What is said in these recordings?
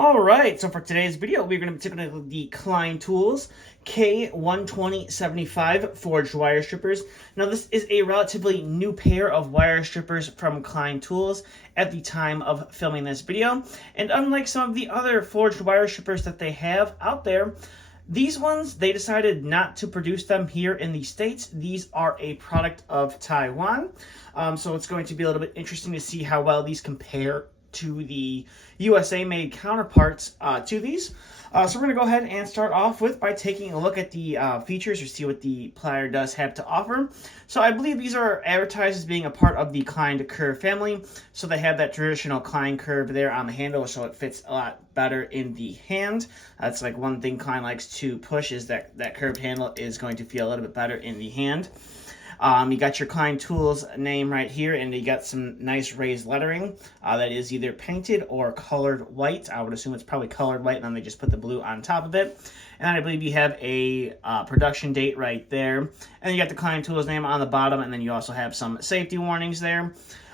Alright, so for today's video, we're going to be taking a look at the Klein tools K12075 forged wire strippers. Now, this is a relatively new pair of wire strippers from Klein tools at the time of filming this video. And unlike some of the other forged wire strippers that they have out there, these ones, they decided not to produce them here in the States. These are a product of Taiwan. So it's going to be a little bit interesting to see how well these compare to the USA-made counterparts to these. So we're going to go ahead and start off by taking a look at the features or see what the plier does have to offer. So I believe these are advertised as being a part of the Klein curve family. So they have that traditional Klein curve there on the handle, so it fits a lot better in the hand. That's like one thing Klein likes to push, is that curved handle is going to feel a little bit better in the hand. You got your Klein Tools name right here, and you got some nice raised lettering that is either painted or colored white. I would assume it's probably colored white, and then they just put the blue on top of it. And then I believe you have a production date right there. And you got the Klein Tools name on the bottom, and then you also have some safety warnings there.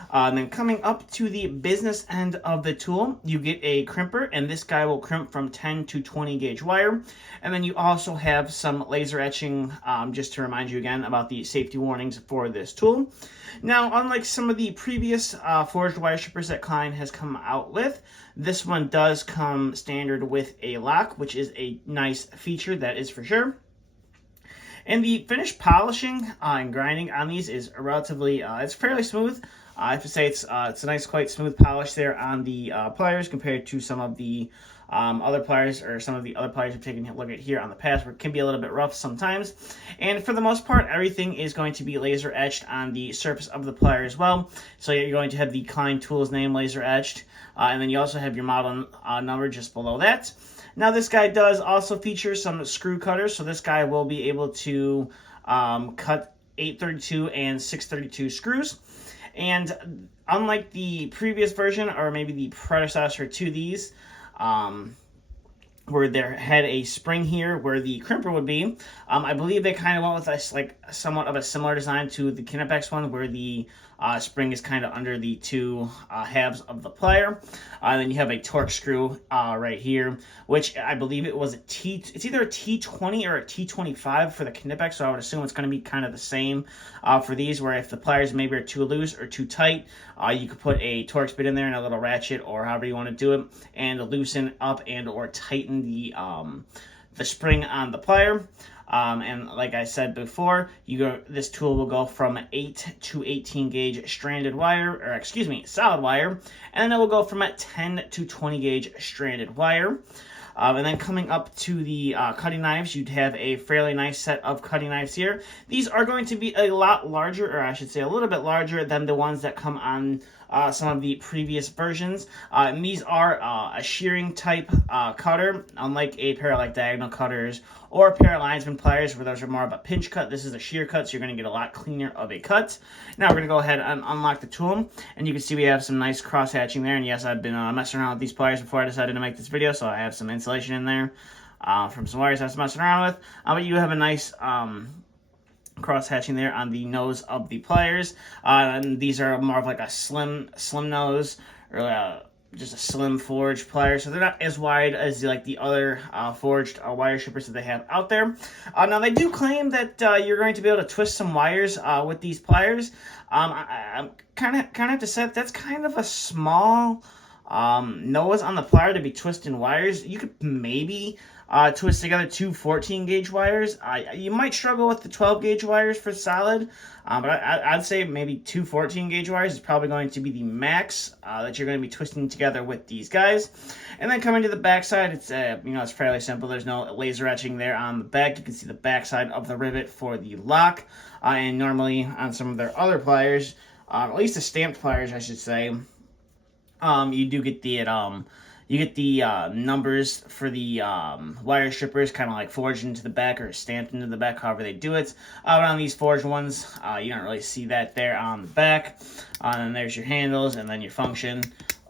And then coming up to the business end of the tool, you get a crimper, and this guy will crimp from 10 to 20 gauge wire. And then you also have some laser etching, just to remind you again about the safety warnings for this tool. Now, unlike some of the previous forged wire strippers that Klein has come out with, this one does come standard with a lock, which is a nice feature, that is for sure. And the finish polishing and grinding on these is relatively, it's fairly smooth. I have to say it's a nice, quite smooth polish there on the pliers compared to some of the other pliers, or some of the other pliers we've taken a look at here on the past, where it can be a little bit rough sometimes. And for the most part, everything is going to be laser etched on the surface of the plier as well. So you're going to have the Klein Tools name laser etched, and then you also have your model number just below that. Now, this guy does also feature some screw cutters, so this guy will be able to cut 832 and 632 screws. And unlike the previous version, or maybe the predecessor to these, where there had a spring here where the crimper would be, I believe they kind of went with somewhat of a similar design to the Kinepex one, where the spring is kind of under the two halves of the plier. Then you have a torque screw right here, which I believe it's either a T20 or a T25 for the Kinepex, so I would assume it's going to be kind of the same for these, where if the pliers maybe are too loose or too tight, you could put a Torx bit in there and a little ratchet, or however you want to do it, and loosen up and or tighten the spring on the plier. And like I said before, this tool will go from 8 to 18 gauge stranded wire, or excuse me, solid wire, and then it will go from 10 to 20 gauge stranded wire. And then coming up to the cutting knives, you'd have a fairly nice set of cutting knives here. These are going to be a lot larger, or I should say a little bit larger than the ones that come on some of the previous versions. And these are a shearing type cutter, unlike a pair of diagonal cutters or a pair of linesman pliers, where those are more of a pinch cut. This is a shear cut, so you're going to get a lot cleaner of a cut. Now we're going to go ahead and unlock the tool, and you can see we have some nice cross hatching there. And yes, I've been messing around with these pliers before I decided to make this video, so I have some insulation in there from some wires I was messing around with. But you have a nice cross hatching there on the nose of the pliers, and these are more of like a slim nose, or just a slim forged plier, so they're not as wide as the other forged wire strippers that they have out there. Now, they do claim that you're going to be able to twist some wires with these pliers. I kind of have to say that's kind of a small nose on the plier to be twisting wires. You could maybe twist together two 14 gauge wires. You might struggle with the 12 gauge wires for solid, but I'd say maybe two 14 gauge wires is probably going to be the max that you're going to be twisting together with these guys. And then coming to the back side, it's it's fairly simple. There's no laser etching there on the back. You can see the back side of the rivet for the lock, and normally on some of their other pliers, at least the stamped pliers, I should say, you do get the numbers for the wire strippers kind of forged into the back or stamped into the back, however they do it. But on these forged ones, you don't really see that there on the back. And then there's your handles, and then your function.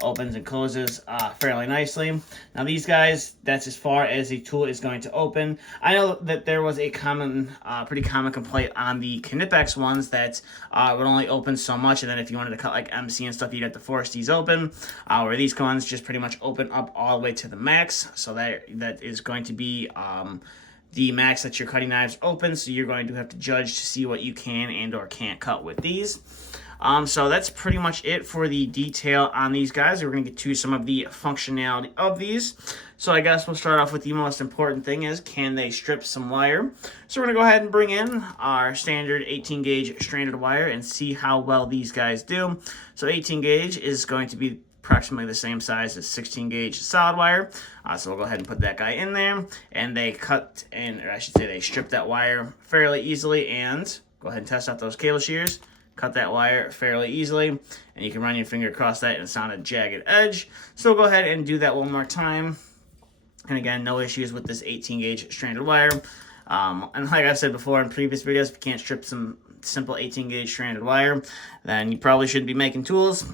opens and closes fairly nicely. Now these guys, that's as far as the tool is going to open. I know that there was a pretty common complaint on the Knipex ones that would only open so much, and then if you wanted to cut like MC and stuff, you'd have to force these open. Where these ones just pretty much open up all the way to the max, so that is going to be the max that your cutting knives open. So you're going to have to judge to see what you can and or can't cut with these. So that's pretty much it for the detail on these guys. We're going to get to some of the functionality of these. So I guess we'll start off with the most important thing is, can they strip some wire? So we're going to go ahead and bring in our standard 18 gauge stranded wire and see how well these guys do. So 18 gauge is going to be approximately the same size as 16 gauge solid wire. So we'll go ahead and put that guy in there, and they cut, or I should say they strip that wire fairly easily, and go ahead and test out those cable shears. Cut that wire fairly easily, and you can run your finger across that and it's on a jagged edge. So we'll go ahead and do that one more time. And again, no issues with this 18 gauge stranded wire. And like I said before in previous videos, if you can't strip some simple 18 gauge stranded wire, then you probably shouldn't be making tools.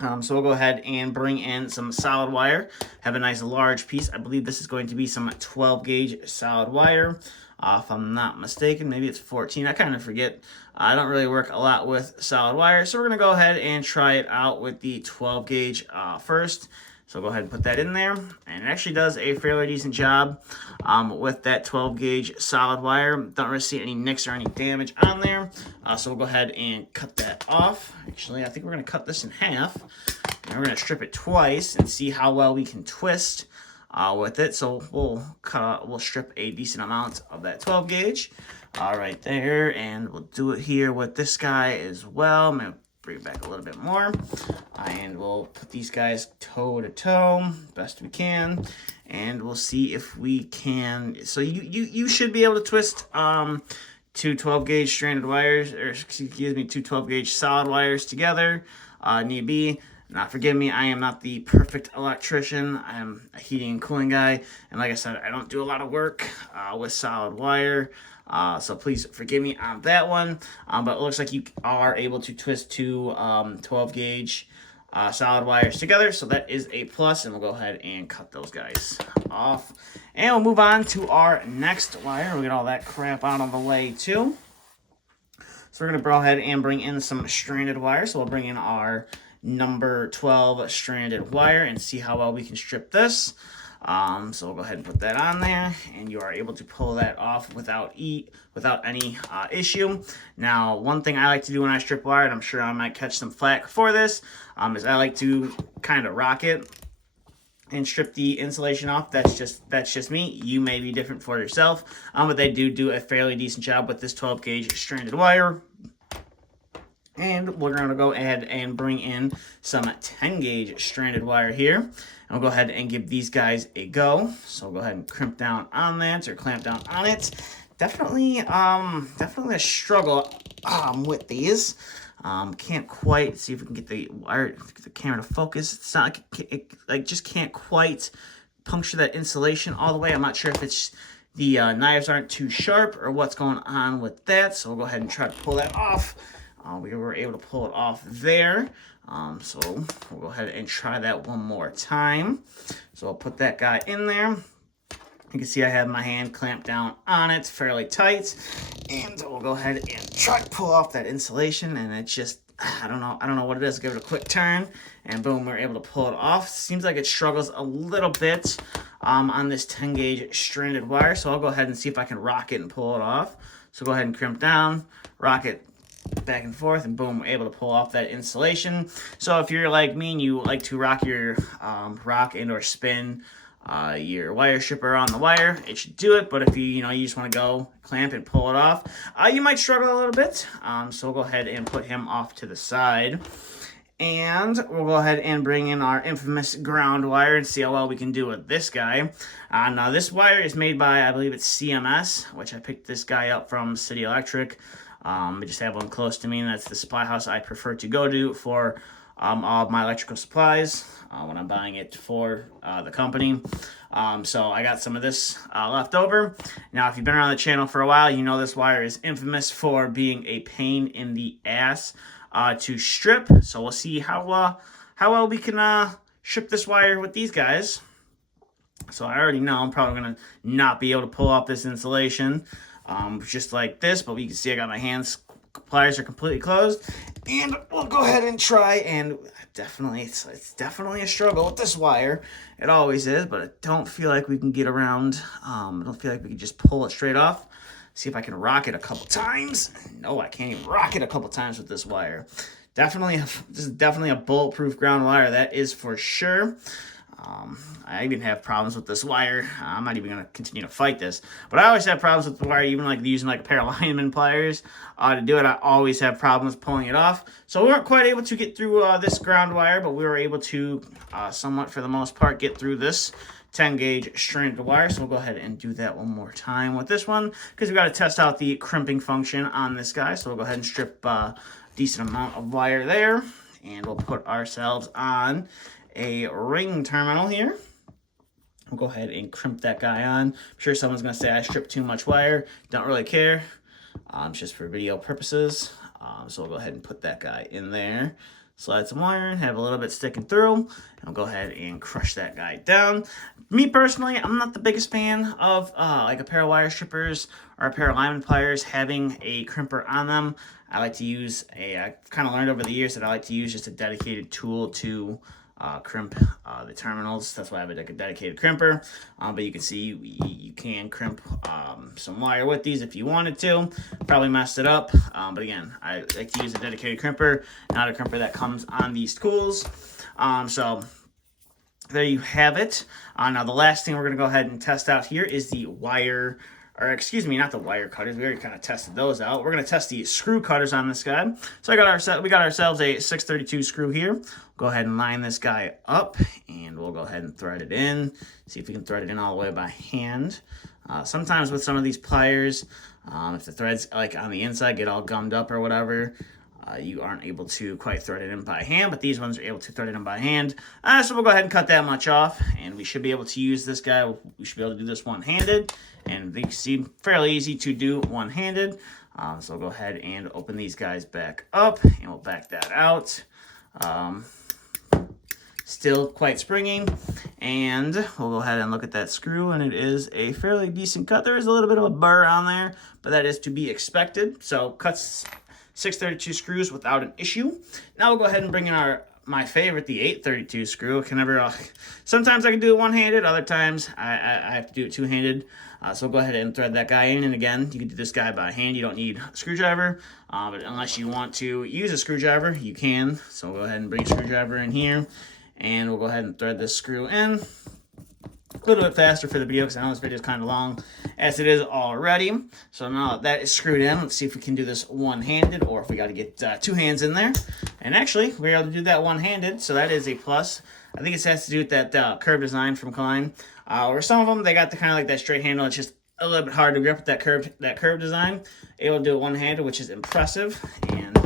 So we'll go ahead and bring in some solid wire. Have a nice large piece. I believe this is going to be some 12 gauge solid wire. If I'm not mistaken, maybe it's 14. I kind of forget. I don't really work a lot with solid wire, so we're going to go ahead and try it out with the 12 gauge first. So go ahead and put that in there, and it actually does a fairly decent job with that 12 gauge solid wire. Don't really see any nicks or any damage on there. So we'll go ahead and cut that off. Actually, I think we're going to cut this in half, and we're going to strip it twice and see how well we can twist with it. So we'll strip a decent amount of that 12 gauge right there, and we'll do it here with this guy as well. I'm gonna bring it back a little bit more, and we'll put these guys toe to toe best we can, and we'll see if we can. So you should be able to twist two 12 gauge stranded wires, or excuse me, two 12 gauge solid wires together need be. Now, forgive me, I am not the perfect electrician. I'm a heating and cooling guy, and like I said, I don't do a lot of work with solid wire, so please forgive me on that one. But it looks like you are able to twist two 12 gauge solid wires together, so that is a plus, and we'll go ahead and cut those guys off. And we'll move on to our next wire. We'll get all that crap out of the way too. So we're going to go ahead and bring in some stranded wire. So we'll bring in our number 12 stranded wire and see how well we can strip this. So we'll go ahead and put that on there, and you are able to pull that off without any issue. Now, one thing I like to do when I strip wire, and I'm sure I might catch some flack for this, is I like to kind of rock it and strip the insulation off. That's just me. You may be different for yourself, but they do a fairly decent job with this 12 gauge stranded wire. And we're going to go ahead and bring in some 10 gauge stranded wire here. And we'll go ahead and give these guys a go. So we'll go ahead and crimp down on that, or clamp down on it. Definitely a struggle with these. Can't quite see if we can get the wire, the camera to focus. It's not like just can't quite puncture that insulation all the way. I'm not sure if it's the knives aren't too sharp or what's going on with that. So we'll go ahead and try to pull that off. We were able to pull it off there. So we'll go ahead and try that one more time. So I'll put that guy in there. You can see I have my hand clamped down on it fairly tight. And we'll go ahead and try to pull off that insulation. And it just, I don't know what it is. Give it a quick turn, and boom, we're able to pull it off. Seems like it struggles a little bit on this 10 gauge stranded wire. So I'll go ahead and see if I can rock it and pull it off. So go ahead and crimp down, rock it back and forth, and boom, we're able to pull off that insulation. So if you're like me and you like to rock your rock and or spin your wire stripper on the wire, it should do it. But if you just want to go clamp and pull it off, you might struggle a little bit. So we'll go ahead and put him off to the side, and we'll go ahead and bring in our infamous ground wire and see how well we can do with this guy. Now this wire is made by, I believe it's CMS, which I picked this guy up from City Electric. I just have one close to me, and that's the supply house I prefer to go to for all of my electrical supplies when I'm buying it for the company. So I got some of this left over. Now, if you've been around the channel for a while, you know this wire is infamous for being a pain in the ass to strip. So we'll see how how well we can strip this wire with these guys. So I already know I'm probably going to not be able to pull off this insulation just like this, but you can see I got my hands, pliers are completely closed, and we'll go ahead and try. And definitely, it's definitely a struggle with this wire. It always is, but I don't feel like we can get around. I don't feel like we can just pull it straight off. See if I can rock it a couple times. No, I can't even rock it a couple times with this wire. This is definitely a bulletproof ground wire, that is for sure. I even have problems with this wire. I'm not even going to continue to fight this. But I always have problems with the wire, even like using like a pair of lineman pliers to do it. I always have problems pulling it off. So we weren't quite able to get through this ground wire, but we were able to somewhat, for the most part, get through this 10 gauge stranded wire. So we'll go ahead and do that one more time with this one, because we've got to test out the crimping function on this guy. So we'll go ahead and strip a decent amount of wire there, and we'll put ourselves on a ring terminal here. We'll go ahead and crimp that guy on. I'm sure someone's going to say I stripped too much wire. Don't really care. It's just for video purposes. So we'll go ahead and put that guy in there. Slide some wire in, have a little bit sticking through, and we'll go ahead and crush that guy down. Me personally, I'm not the biggest fan of like a pair of wire strippers or a pair of lineman pliers having a crimper on them. I like to use I've kind of learned over the years that I like to use just a dedicated tool to crimp the terminals. That's why I have a dedicated crimper. But you can see you can crimp some wire with these if you wanted to. Probably messed it up. But again, I like to use a dedicated crimper, not a crimper that comes on these tools. So there you have it. Now the last thing we're going to go ahead and test out here is the wire, or excuse me, not the wire cutters. We already kind of tested those out. We're going to test the screw cutters on this guy. So we got ourselves a 632 screw here. Go ahead and line this guy up, and we'll go ahead and thread it in. See if we can thread it in all the way by hand. Sometimes with some of these pliers, if the threads like on the inside get all gummed up or whatever, you aren't able to quite thread it in by hand, but these ones are able to thread it in by hand. So we'll go ahead and cut that much off, and we should be able to use this guy. We should be able to do this one-handed, and they seem fairly easy to do one-handed. So we'll go ahead and open these guys back up, and we'll back that out. Still quite springy, and we'll go ahead and look at that screw, and it is a fairly decent cut. There is a little bit of a burr on there, but that is to be expected. So cuts 632 screws without an issue. Now we'll go ahead and bring in my favorite, the 832 screw. Sometimes I can do it one-handed, other times I have to do it two-handed. So we'll go ahead and thread that guy in, and again, you can do this guy by hand. You don't need a screwdriver, but unless you want to use a screwdriver, you can. So we'll go ahead and bring a screwdriver in here, and we'll go ahead and thread this screw in. A little bit faster for the video because I know this video is kind of long as it is already. So now that is screwed in, let's see if we can do this one-handed, or if we got to get two hands in there. And actually, we're able to do that one-handed, so that is a plus. I think it has to do with that curve design from Klein. Or some of them, they got the kind of like that straight handle. It's just a little bit hard to grip with that curve design. Able to do it one-handed, which is impressive. And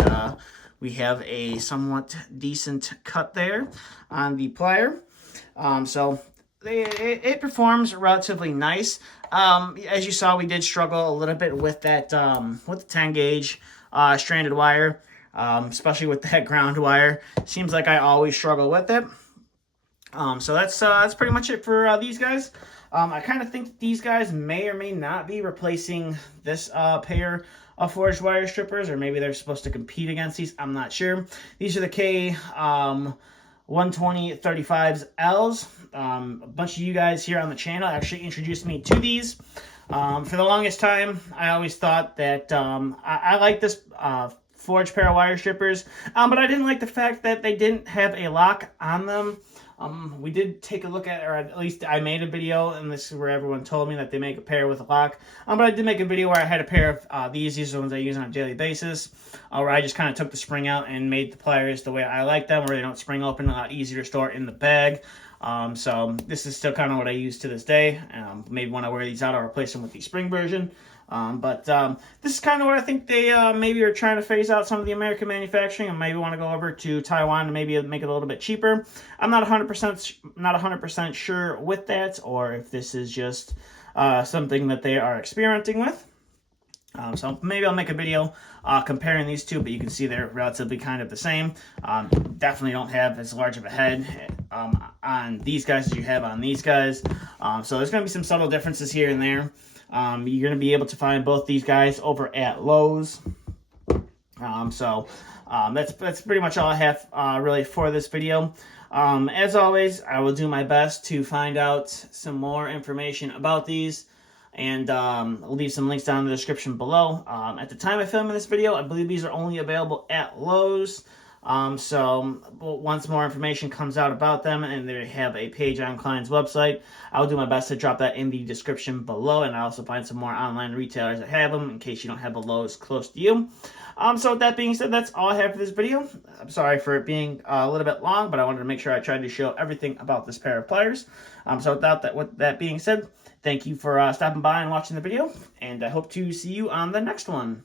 we have a somewhat decent cut there on the plier. So it performs relatively nice. As you saw, we did struggle a little bit with that with the 10 gauge stranded wire, especially with that ground wire. Seems like I always struggle with it. So that's pretty much it for these guys. I kind of think these guys may or may not be replacing this pair of forged wire strippers, or maybe they're supposed to compete against these. I'm not sure. These are the K12075s Ls. A bunch of you guys here on the channel actually introduced me to these. For the longest time, I always thought that I like this forged pair of wire strippers, but I didn't like the fact that they didn't have a lock on them. We did take a look at, or at least I made a video, and this is where everyone told me that they make a pair with a lock. But I did make a video where I had a pair of these. These are the ones I use on a daily basis, where I just kind of took the spring out and made the pliers the way I like them, where they don't spring open, a lot easier to store in the bag. So this is still kind of what I use to this day. Maybe when I wear these out, I'll replace them with the spring version. But this is kind of what I think they maybe are trying to phase out some of the American manufacturing, and maybe want to go over to Taiwan and maybe make it a little bit cheaper. I'm not 100% sure with that, or if this is just something that they are experimenting with. So maybe I'll make a video comparing these two, but you can see they're relatively kind of the same. Definitely don't have as large of a head on these guys as you have on these guys. So there's going to be some subtle differences here and there. You're going to be able to find both these guys over at Lowe's. That's pretty much all I have really for this video. As always, I will do my best to find out some more information about these and leave some links down in the description below. At the time of filming this video, I believe these are only available at Lowe's. Once more information comes out about them and they have a page on Klein's website, I'll do my best to drop that in the description below, and I also find some more online retailers that have them in case you don't have a Lowe's close to you. So with that being said, that's all I have for this video. I'm sorry for it being a little bit long, but I wanted to make sure I tried to show everything about this pair of pliers. With that being said, thank you for stopping by and watching the video, and I hope to see you on the next one.